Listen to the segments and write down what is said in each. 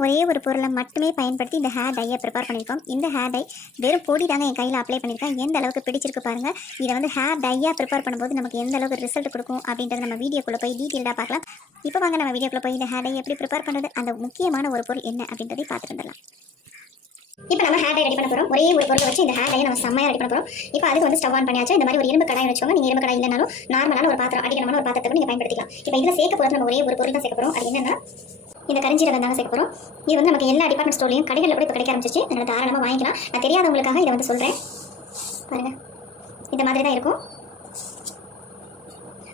ஒரே ஒரு பொருளை மட்டுமே பயன்படுத்தி இந்த ஹேர் டையை ப்ரிப்பேர் பண்ணியிருக்கோம். இந்த ஹேர் டை வெறும் பொடி தாங்க என் கையில் அப்ளை பண்ணியிருக்கேன். எந்த அளவுக்கு பிடிச்சிருக்கு பாருங்கள். இதை வந்து ஹேர் டையாக ப்ரிப்பேர் பண்ணும்போது நமக்கு எந்த அளவுக்கு ரிசல்ட் கொடுக்கும் அப்படின்றத நம்ம வீடியோக்குள்ளே போய் டீட்டெயிலாக பார்க்கலாம். இப்போ வாங்க நம்ம வீடியோக்குள்ளே போய் இந்த ஹேர் டை எப்படி ப்ரிப்பேர் பண்ணுறது, அந்த முக்கியமான ஒரு பொருள் என்ன அப்படின்றதை பார்த்துட்டு வந்துடலாம். இப்போ நம்ம ஹேர் டை ரெடி பண்ண போகிறோம். ஒரே ஒரு பொருளை வச்சு இந்த ஹேர் டையை நம்ம செம்மையாக ரெடி பண்ண போகிறோம். இப்போ அதுக்கு வந்து ஸ்டவ் ஆன் பண்ணியாச்சு. இந்த மாதிரி ஒரு இரும்பு கடாய் வச்சுக்கோங்க. நீங்கள் இரும்பு கடாய் இல்லைனாலும் நார்மலான ஒரு பாத்திரம், அடிக்கணமான ஒரு பாத்திரத்தை நீங்கள் பயன்படுத்திக்கலாம். இப்போ இதில் சேர்க்க போகிறது நம்ம ஒரே ஒரு பொருள் தான் சேர்க்க போகிறோம். அது என்னென்னா இந்த கரிஞ்சீரகம் தாங்க சேர்க்க போகிறோம். இது வந்து நமக்கு எல்லா டிபார்ட்மெண்ட் ஸ்டோர்லையும் கடைகளில் கூட இப்போ கிடைக்க ஆரம்பிச்சிச்சு. அதனால் தாராளமாக வாங்கிக்கலாம். நான் தெரியாதவங்களுக்காக இதை வந்து சொல்கிறேன். பாருங்கள், இந்த மாதிரி தான் இருக்கும்.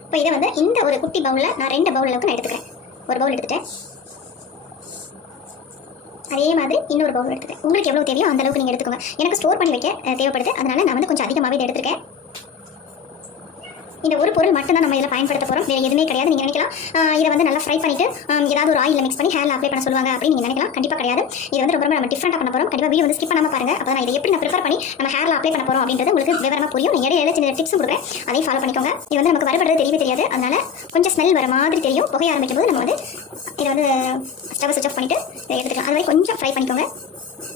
இப்போ இதை வந்து இந்த ஒரு குட்டி பவுலில் நான் 2 பவுல் அளவுக்கு நான் எடுத்துக்கிறேன். ஒரு பவுல் எடுத்துட்டேன். அதே மாதிரி இன்னொரு பவுல் எடுத்துக்கிறேன். உங்களுக்கு எவ்வளோ தேவையோ அந்த அளவுக்கு நீங்கள் எடுத்துக்கோங்க. எனக்கு ஸ்டோர் பண்ணி வைக்க தேவைப்படுது. அதனால் நான் வந்து கொஞ்சம் அதிகமாகவே இதை எடுத்துருக்கேன். இந்த ஒரு பொருள் மட்டும் தான் நம்ம இதில் பயன்படுத்த போகிறோம். வேறு எதுவுமே கிடையாது. நீங்கள் நினைக்கலாம் இதை வந்து நல்லா ஃப்ரை பண்ணிவிட்டு ஏதாவது ஒரு ஆயிலில் மிக்ஸ் பண்ணி ஹேரில் அப்ளை பண்ண சொல்லுவாங்க அப்படின்னு நீங்கள் நினைக்கலாம். கண்டிப்பாக கிடையாது. இது வந்து ரொம்ப நம்ம டிஃப்ரெண்டாக பண்ண போகிறோம். கண்டிப்பாக வீடியோ வந்து ஸ்கிப் பண்ணாமல் பாருங்கள். அப்போ நான் இதை எப்படி நான் ப்ரிப்பேர் பண்ணி நம்ம ஹேரில் அப்ளை பண்ண போகிறோம் அப்படின்றது உங்களுக்கு விவரமாக புரியும். நீங்கள் இடையில சின்ன டிப்ஸ் கொடுக்குறேன், அதையும் ஃபாலோ பண்ணிக்கோங்க. இது வந்து நமக்கு வரப்படுறது தெரியவே தெரியாது. அதனால் கொஞ்சம் ஸ்மெல் வர மாதிரி தெரியும். புகைய ஆரம்பிக்கும் போது நம்ம வந்து இதை வந்து ஸ்டவ் ஸ்விட்ச் ஆஃப் பண்ணிவிட்டு இதை எடுத்துக்கலாம். அது வரை கொஞ்சம் ஃப்ரை பண்ணிக்கோங்க.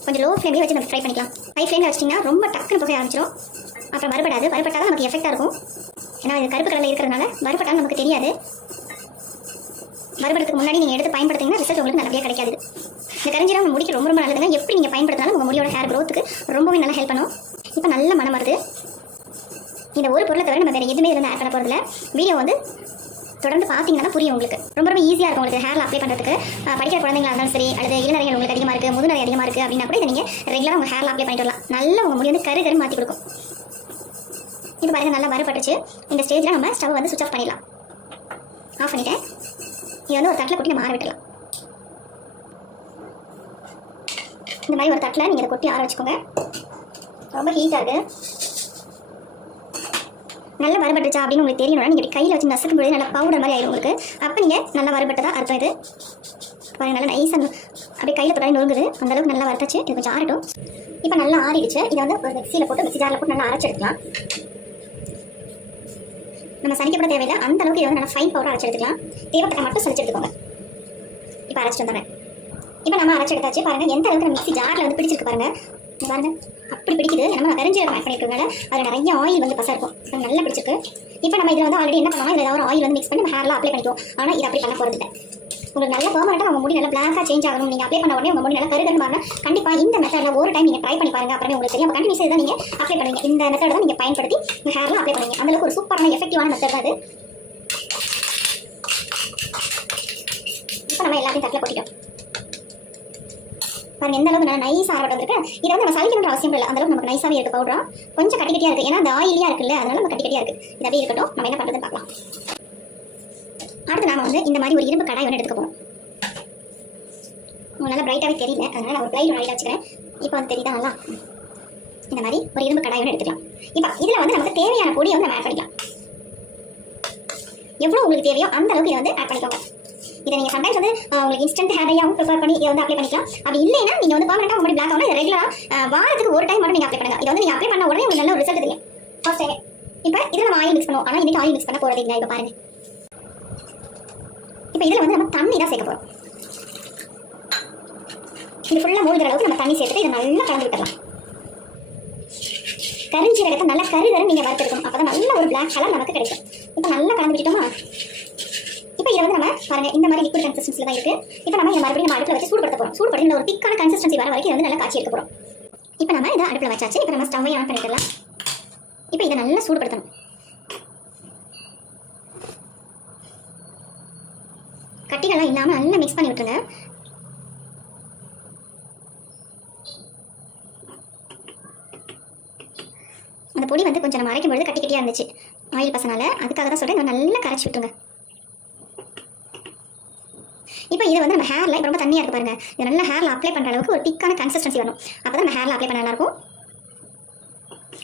கொஞ்சம் லோ ஃப்ளேம்லேயே வச்சு நம்ம ஃப்ரை பண்ணிக்கலாம். ஹை ஃப்ளேமில் வச்சிட்டிங்கன்னா ரொம்ப டக்குன்னு புகைய ஆரம்பிச்சிடும். அப்புறம் வரப்படாது. வரப்பட்டால் தான் நமக்கு எஃபெக்டாக இருக்கும். ஏன்னா இது கருப்பு கலரில் இருக்கிறதுனால வறுபட்டாலும் நமக்கு தெரியாது. வறுபடுறதுக்கு முன்னாடி நீங்கள் எடுத்து பயன்படுத்திங்கன்னா ரிசல்ட் உங்களுக்கு நல்லபடியாக கிடைக்காது. இந்த கரிஞ்சீரகம் முடிக்க ரொம்ப ரொம்ப நல்லதுங்க. எப்படி நீங்கள் பயன்படுத்தினாலும் உங்கள் முடியோட ஹேர் க்ரோத்துக்கு ரொம்பவே நல்லா ஹெல்ப் பண்ணும். இப்போ நல்ல மனம் வருது. இந்த ஒரு பொருளை தவிர நம்ம வேறு எதுவுமே இருந்து ஆட் பண்ண போகிறதில்ல. வீடியோ வந்து தொடர்ந்து பார்த்தீங்கன்னா புரியும் உங்களுக்கு. ரொம்ப ரொம்ப ஈஸியாக இருக்கும் உங்களுக்கு ஹேரில் அப்ளை பண்ணுறதுக்கு. படிக்கிற குழந்தைங்களா இருந்தாலும் சரி, அல்லது இளநரைகள் உங்களுக்கு அதிகமாக இருக்குது, முதுநரை அதிகமாக இருக்குது அப்படின்னா கூட இதை நீங்கள் ரெகுலராக உங்கள் ஹேரில் அப்ளை பண்ணிட்டு வரலாம். நல்ல உங்கள் முடி வந்து கரு மாற்றி கொடுக்கும். இப்போ பாருங்கள், நல்லா வரப்பட்டுச்சு. இந்த ஸ்டேஜில் நம்ம ஸ்டவ் வந்து சுவிட்ச் ஆஃப் பண்ணிடலாம். ஆஃப் பண்ணிட்டேன். இது வந்து ஒரு தட்டில் கொட்டி நம்ம ஆற விட்டுடலாம். இந்த மாதிரி ஒரு தட்டில் நீங்கள் இதை கொட்டி ஆற வச்சுக்கோங்க. ரொம்ப ஹீட்டாக இருக்குது. நல்லா வரப்பட்டுச்சா அப்படின்னு உங்களுக்கு தெரியணும்னா நீங்கள் கையில் வச்சு நசுக்கும் பொழுது நல்லா பவுடர் மாதிரி ஆயிடும் உங்களுக்கு. அப்போ நீங்கள் நல்லா வரப்பட்டதாக அர்த்தம். இது பாருங்கள், நல்லா நைஸாக அப்படியே கையில் தொடாய் நொறுங்குது. அந்தளவுக்கு நல்லா வறுத்தாச்சு. இது கொஞ்சம் ஆறட்டும். இப்போ நல்லா ஆறிடுச்சு. இதை வந்து ஒரு மிக்ஸியில் போட்டு மிக்ஸி ஜாரில் போட்டு நல்லா அரைச்சி எடுத்துக்கலாம். நம்ம சனிக்கப்பட தேவையில்லை. அந்த அளவுக்கு இதை வந்து நல்லா ஃபைன் பவுடர் அரைச்சி எடுத்துக்கலாம். தேவைப்பட்ட மட்டும் சளிச்சு எடுத்துக்கோங்க. இப்போ அரைச்சிட்டு வந்துடுறேன். இப்போ நம்ம அரைச்சி எடுத்தாச்சு. பாருங்கள் எந்த அளவுக்கு மிக்ஸி ஜாரில் வந்து பிடிச்சிருக்கு பாருங்கள். பாருங்கள் அப்படி பிடிக்குது. நம்ம கரிஞ்சீரகம் ஆட் பண்ணியிருக்கனால அதில் நிறைய ஆயில் வந்து பசை இருக்கும். அது நல்லா பிடிச்சிருக்கு. இப்போ நம்ம இதில் வந்து ஆல்ரெடி என்ன பண்ணுவோம், இதில் ஏதாவது ஒரு ஆயில் வந்து மிக்ஸ் பண்ணி நம்ம ஹேரில் அப்ளை பண்ணிக்குவோம். ஆனால் இது அப்படி பண்ண போகிறது இல்லை. உங்களுக்கு நல்ல பெர்மனெண்ட்டாக உங்கள் முடி நல்லா பிளாக்காக சேஞ்ச் ஆகணும். நீங்கள் அப்ளை பண்ண உடனே உங்கள் முடி நல்லா கருகன்னு பாருங்கள். கண்டிப்பாக இந்த மெத்தடில் ஒரு டைம் நீங்கள் ட்ரை பண்ணி பாருங்கள். அப்புறமே உங்களுக்கு தெரியும். கண்டினியூஸாக தான் நீங்கள் அப்ளை பண்ணுவீங்க. இந்த மெத்தட் தான் நீங்கள் பயன்படுத்தி உங்கள் ஹேரில் அப்ளை பண்ணுவீங்க. அந்தளவுக்கு ஒரு சூப்பரான எஃபெக்டிவான மெத்தட் தான் அது. இப்போ நம்ம எல்லாத்தையும் தட்டில் போட்டுட்டோம். பாருங்க எந்த அளவுக்கு நல்லா நைஸாக ஆரம்பம் வந்துருக்கு. இதை வந்து நம்ம சளிக்கணுன்ற அவசியம் இல்லை. அந்தளவுக்கு நமக்கு நைஸாகவே இருக்குது பவுடரா. கொஞ்சம் கட்டிக்கட்டியாக இருக்குது. ஏன்னா அந்த ஆயிலியாக இருக்குல்ல, அதனால நம்ம கட்டிக்கட்டியாக இருக்குது. இது அப்படியே இருக்கட்டும். நம்ம என்ன பண்ணுறதுன்னு பார்க்கலாம். அடுத்து நாம் வந்து இந்த மாதிரி ஒரு இரும்பு கடாய் ஒன்று எடுத்துக்க போகிறோம். நல்லா பிரைட்டாகவே தெரியல, அதனால் நான் ஒரு பிளைட் ஒன்று வச்சுக்கிறேன். இப்போ வந்து தெரியுதா நல்லா. இந்த மாதிரி ஒரு இரும்பு கடாய் ஒன்று எடுத்துக்கலாம். இப்போ இதில் வந்து நமக்கு தேவையான பொடியை வந்து நம்ம ஆட் பண்ணிக்கலாம். எவ்வளோ உங்களுக்கு தேவையோ அந்த அளவுக்கு இதை வந்து ஆட் பண்ணிக்கோங்க. இதை நீங்கள் சம்டைம்ஸ் வந்து உங்களுக்கு இன்ஸ்டன்ட் ஹேர் டையாகவும் ப்ரிப்பேர் பண்ணி இதை வந்து அப்ளை பண்ணிக்கலாம். அப்படி இல்லைன்னா நீங்கள் வந்து பர்மனெண்ட்டாக உங்களுடைய பிளாக் ஆகணும். இதை ரெகுலராக வாரத்துக்கு ஒரு டைம் மட்டும் நீங்கள் அப்ளை பண்ணுங்கள். இதை வந்து நீங்கள் அப்ளை பண்ண உடனே உங்களுக்கு நல்ல ஒரு ரிசல்ட் தெரியும். First time. இப்போ இதில் நம்ம ஆயில் மிக்ஸ் பண்ணுவோம். ஆனால் இன்றைக்கி ஆயில் மிக்ஸ் பண்ண போகிறது இல்லை. இப்போ பாருங்கள். இப்போ இதில் வந்து நம்ம தண்ணி தான் சேர்க்க போகிறோம். இது ஃபுல்லாக மூழ்கிற அளவுக்கு நம்ம தண்ணி சேர்த்துட்டு இதை நல்லா கலந்து விட்டுடலாம். கரிஞ்சீரகத்தை நல்லா கருகருன்னு நீங்கள் வறுத்தெடுக்கணும். அப்போ தான் நல்ல ஒரு பிளாக் கலர் நமக்கு கிடைக்கும். இப்போ நல்லா கலந்து விட்டுட்டோமா. இப்போ இதை வந்து நம்ம பாருங்கள் இந்த மாதிரி லிக்விட் கன்சிஸ்டன்சியில் தான் இருக்குது. இப்போ நம்ம இதை மறுபடியும் நம்ம அடுப்பில் வச்சு சூடுபடுத்த போகிறோம். சூடுபடுத்தி இந்த ஒரு திக்கான கன்சிஸ்டன்சி வர வரைக்கும் வந்து நல்லா காய்ச்சி எடுக்க போகிறோம். இப்போ நம்ம இதை அடுப்பில் வச்சாச்சு. இப்போ நம்ம ஸ்டவ்வை ஆன் பண்ணிடலாம். இப்போ இதை நல்லா சூடுபடுத்தணும். கட்டிகள்லாம் இல்லாமல் நல்லா மிக்ஸ் பண்ணி விட்டுருங்க. அந்த பொடி வந்து கொஞ்சம் நம்ம அரைக்கும் பொழுது கட்டி கட்டியாக இருந்துச்சு ஆயில் பசனால. அதுக்காக தான் சொல்கிறேன், நல்லா கரைச்சி விட்டுருங்க. இப்போ இதை வந்து நம்ம ஹேரில் இப்போ ரொம்ப தண்ணியாக இருக்குது பாருங்கள். இது நல்லா ஹேரில் அப்ளை பண்ணுற அளவுக்கு ஒரு திக்கான கன்சிஸ்டன்சி வரணும். அப்போ தான் நம்ம ஹேரில் அப்ளை பண்ண நல்லாயிருக்கும்.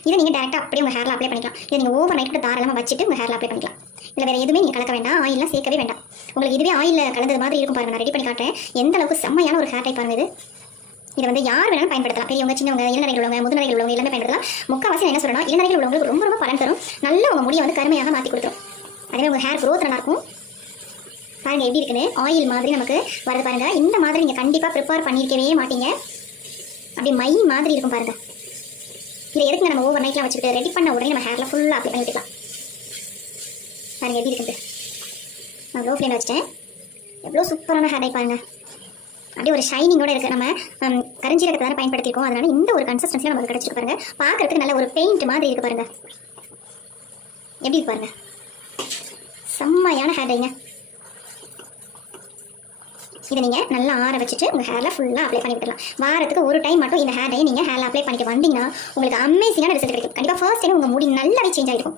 இதை நீங்கள் டேரெக்டாக அப்படியே உங்கள் ஹேரில் அப்ளை பண்ணிக்கலாம். இதை நீங்கள் ஓவர் நைட்டு தாராளமாக வச்சுட்டு உங்கள் ஹேரில் அப்ளை பண்ணிக்கலாம். இல்லை வேறு எதுவுமே நீங்கள் கலக்க வேண்டாம். ஆயிலெலாம் சேர்க்கவே வேண்டாம். உங்களுக்கு இதுவே ஆயிலில் கலந்தது மாதிரி இருக்கும் பாருங்கள். நான் ரெடி பண்ணி காட்டுறேன். எந்த அளவுக்கு செம்மையான ஒரு ஹேர் டைப் பாருங்கள் இது. இதை வந்து யார் வேணாலும் பயன்படுத்தலாம். பெரியவங்க, சின்னவங்க, இளநரைகள் உள்ளவங்க, முதுநரைகள் உள்ளவங்க எல்லாமே பயன்படுத்தலாம். முக்கால்வாசி என்ன சொல்லணும், இளநரைகள் உள்ளவங்களுக்கு ரொம்ப ரொம்ப பலன் தரும். நல்ல உங்கள் முடியை வந்து கருமையாக மாற்றி கொடுத்துரும். அதே உங்கள் ஹேர் க்ரோத் நல்லாயிருக்கும். பாருங்க எப்படி இருக்குன்னு, ஆயில் மாதிரி நமக்கு வருது பாருங்க. இந்த மாதிரி நீங்கள் கண்டிப்பாக ப்ரிப்பேர் பண்ணியிருக்கவே மாட்டீங்க. அப்படி மை மாதிரி இருக்கும் பாருங்க. இதில் எதுக்கு நம்ம ஓவர் நைட்லாம் வச்சுக்கிட்டு ரெடி பண்ண உடனே நம்ம ஹேரில் ஃபுல்லாக அப்ளை பண்ணி விட்டுக்கலாம். பாருங்க எப்படி இருக்குது. நான் லோ ஃப்ளேமில் வச்சிட்டேன். எவ்வளோ சூப்பரான ஹேர் டை பாருங்க. அப்படியே ஒரு ஷைனிங்கோட இருக்குது. நம்ம கரிஞ்சீரகத்தை தானே பயன்படுத்தியிருக்கோம், அதனால இந்த ஒரு கன்சிஸ்டன்சியில் நமக்கு கிடச்சிருக்கு பாருங்க. பார்க்கறதுக்கு நல்ல ஒரு பெயிண்ட் மாதிரி இருக்குது பாருங்க. எப்படி இருக்கு பாருங்க, செம்மையான ஹேர் டைங்க. இதை நீங்கள் நல்லா ஆற வச்சுட்டு உங்கள் ஹேரில் ஃபுல்லாக அப்ளை பண்ணி விட்டுலாம். வாரத்துக்கு ஒரு டைம் மட்டும் இந்த ஹேர் டையை நீங்கள் ஹேரில் அப்ளை பண்ணிட்டு வந்தீங்கன்னா உங்களுக்கு அமேசிங்கான ரிசல்ட் கிடைக்கும். கண்டிப்பாக ஃபர்ஸ்ட் டைம் உங்கள் முடி நல்லாவே சேஞ்ச் ஆகிருக்கும்.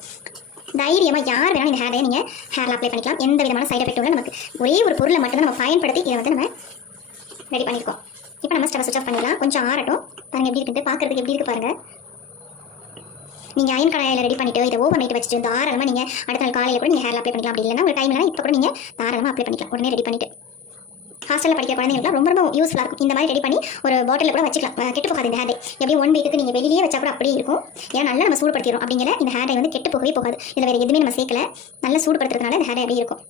தைரியமாக யார் வேணாலும் இந்த ஹேர் டையை நீங்கள் ஹேரில் அப்ளை பண்ணிக்கலாம். எந்த விதமான சைட் எஃபெக்ட் நமக்கு ஒரே ஒரு பொருளை மட்டும் நம்ம பயன்படுத்தி இதை வந்து நம்ம ரெடி பண்ணியிருக்கோம். இப்போ நம்ம ஸ்டவ் சுவிட்ச் ஆஃப் பண்ணிடலாம். கொஞ்சம் ஆறட்டும். பாருங்கள் எப்படி இருக்குது, பார்க்குறதுக்கு எப்படி இருக்குது பாருங்கள். நீங்கள் அயன் கடாயில் ரெடி பண்ணிவிட்டு இதை ஓவர் நைட் வச்சுட்டு தாராளமாக நீங்கள் அடுத்த நாள் காலையில் கூட நீங்கள் ஹேரில் அப்ளை பண்ணிக்கலாம். அப்படி இல்லைன்னா ஒரு டைம் இல்லைனா இப்போ கூட நீங்கள் தாராளமாக அப்ளை பண்ணிக்கலாம். உடனே ரெடி பண்ணிவிட்டு ஹாஸ்டலில் படிக்கிற குழந்தைங்களுக்கு ரொம்ப ரொம்ப யூஸ்ஃபுல்லாக இருக்கும். இந்த மாதிரி ரெடி பண்ணி ஒரு பாட்டிலில் கூட வச்சுக்கலாம். கெட்டு போகாது இந்த ஹேர் டை. எப்படி 1 வீக்குக்கு நீங்கள் வெளியே வச்சா கூட அப்படியே இருக்கும். ஏன்னா நல்லா நம்ம சூடுபடுத்திடும். அப்படிங்கிற இந்த ஹேர் டை வந்து கெட்டு போகவே போகாது. இதில் வேறு எதுவுமே நம்ம சேர்க்கல. நல்லா சூடுபடுத்துறதுனால இந்த ஹேர் டை அப்படியே இருக்கும்.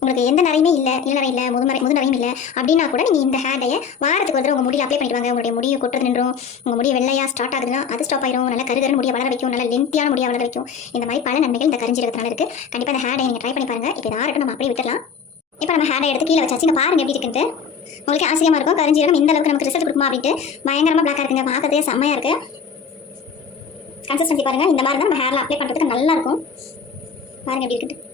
உங்களுக்கு எந்த நிறையுமே இல்லை, இளநரை இல்லை, முது நிறையும் இல்லை அப்படின்னா கூட நீங்கள் இந்த ஹேர் டையை வாரத்துக்கு வந்து உங்கள் முடியில் அப்ளை பண்ணிட்டு வாங்க. உங்களுடைய முடியை கொட்டுறது நின்றும், உங்கள் முடிய வெள்ளையாக ஸ்டார்ட் ஆகுதுன்னா அது ஸ்டாப் ஆயிரும். நல்லா கருகரு முடிய வளர வைக்கும், நல்லா லென்த்தியான முடிய வளர வைக்கும். இந்த மாதிரி பல நன்மைகள் இந்த கரிஞ்சீரகத்தினால இருக்குது. கண்டிப்பாக இந்த ஹேர் டை நீங்கள் ட்ரை பண்ணி பாருங்கள். இப்போ இதை ஆறட்டும், நம்ம அப்படியே விட்டுடலாம். இப்போ நம்ம ஹேர் டை எடுத்து கீழே வச்சாச்சு. பாருங்க எப்படி இருக்குன்ட்டு. உங்களுக்கு ஆச்சரியமாக இருக்கும், கரிஞ்சீரகம் இந்த அளவுக்கு நமக்கு ரிசல்ட் கொடுக்குமா அப்படின்ட்டு. பயங்கரமாக பிளாக்காக இருக்குங்க, பார்க்கறதே செம்மையாக இருக்குது. கன்சிஸ்டன்சி பாருங்கள். இந்த மாதிரி தான் நம்ம ஹேரில் அப்ளை பண்ணுறதுக்கு நல்லாயிருக்கும். பாருங்கள் எப்படி இருக்குது.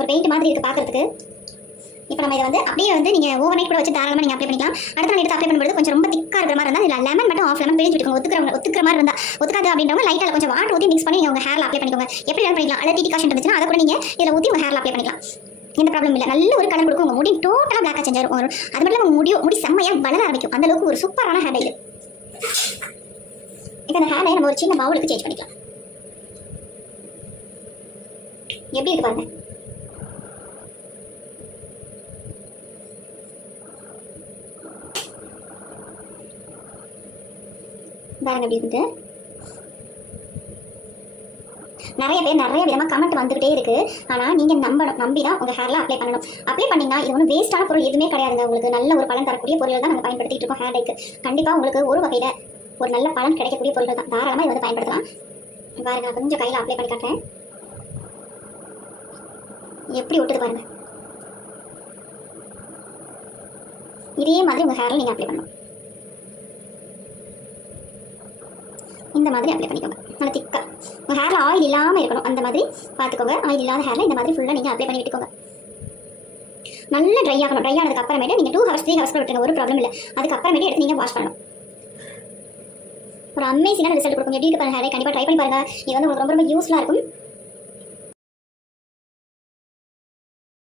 ஒரு பெயிண்ட் மாதிரி இருக்குது பார்க்குறதுக்கு. இப்போ நம்ம இதை வந்து அப்படியே வந்து நீங்கள் ஓவர் நைட் கூட வச்சு தாராளமாக நீங்கள் அப்ளை பண்ணிக்கலாம். அடுத்த நாள் எடுத்து அப்ளை பண்ணும்போது கொஞ்சம் ரொம்ப திக்காக இருக்கிற மாதிரி இருந்தால் இதில் லெமன் மட்டும் ஆஃப் லெமன் பிரிஞ்சு விட்டுக்கோங்க. ஒத்துக்கிற மாதிரி இருந்தால், ஒத்துக்காது அப்படின்றவங்க லைட்டாக கொஞ்சம் வாட்டர் ஊற்றி மிக்ஸ் பண்ணி நீங்கள் உங்கள் ஹேரில் அப்ளை பண்ணிக்கோங்க. எப்படி வேணும் பண்ணிக்கலாம். அல்லது டீ காஷன் இருந்துச்சுன்னா அதை கூட நீங்கள் இதில் ஊற்றி உங்கள் ஹேரில் அப்ளை பண்ணிக்கலாம். எந்த ப்ராப்ளம் இல்லை. நல்ல ஒரு கலர் கொடுக்கும். உங்கள் முடி டோட்டலாக பிளாக்காக சேஞ்ச் ஆகும். அது மட்டும் உங்கள் முடி செம்மையாக வளர ஆரம்பிக்கும். அந்த அளவுக்கு ஒரு சூப்பரான ஹேர் டை இது. இப்போ அந்த ஹேர் டை நம்ம ஒரு சின்ன பவுலுக்கு சேஞ்ச் பண்ணிக்கலாம். எப்படி இருக்கு பாருங்க. பாருங்க எப்படி இருக்குது. நிறைய பேர் நிறைய விதமாக கமெண்ட் வந்துகிட்டே இருக்கு. ஆனால் நீங்கள் நம்பி தான் உங்கள் ஹேரில் அப்ளை பண்ணணும். அப்ளை பண்ணிங்கன்னா இது ஒன்றும் வேஸ்ட்டான பொருள் எதுவுமே கிடையாதுங்க. உங்களுக்கு நல்ல ஒரு பலன் தரக்கூடிய பொருள் தான் நாங்கள் பயன்படுத்திட்டு இருக்கோம் ஹேர் டைக்கு. கண்டிப்பாக உங்களுக்கு ஒரு வகையில் ஒரு நல்ல பலன் கிடைக்கக்கூடிய பொருள் தான். தாராளமாக இதை வந்து பயன்படுத்தலாம். பாருங்க, நான் கொஞ்சம் கையில் அப்ளை பண்ணி காட்டுறேன். எப்படி ஒட்டுது பாருங்க. இதே மாதிரி உங்கள் ஹேரில் நீங்கள் அப்ளை பண்ணணும். இந்த மாதிரி அப்ளை பண்ணிக்கோங்க. நல்லா திக்காக உங்கள் ஹேரில் ஆயில் இல்லாமல் இருக்கணும். அந்த மாதிரி பார்த்துக்கோங்க. ஆயில் இல்லாத ஹேரில் இந்த மாதிரி ஃபுல்லாக நீங்கள் அப்ளை பண்ணி விட்டுக்கோங்க. நல்லா ட்ரை ஆகணும். ட்ரை ஆனதுக்கு அப்புறமேட்டு நீங்கள் 2 ஹவர்ஸ் 3 ஹவர்ஸ் விட்டுருங்க. ஒரு ப்ராப்ளம் இல்லை. அதுக்கப்புறமேட்டு எடுத்து நீங்கள் வாஷ் பண்ணணும். ஒரு அமேசிங்கான ரிசல்ட் கொடுக்கும். எப்படி இருக்கு பாருங்க ஹேர் டை. கண்டிப்பாக ட்ரை பண்ணி பாருங்கள். இது வந்து உங்களுக்கு ரொம்ப ரொம்ப யூஸ்ஃபுல்லாக இருக்கும்.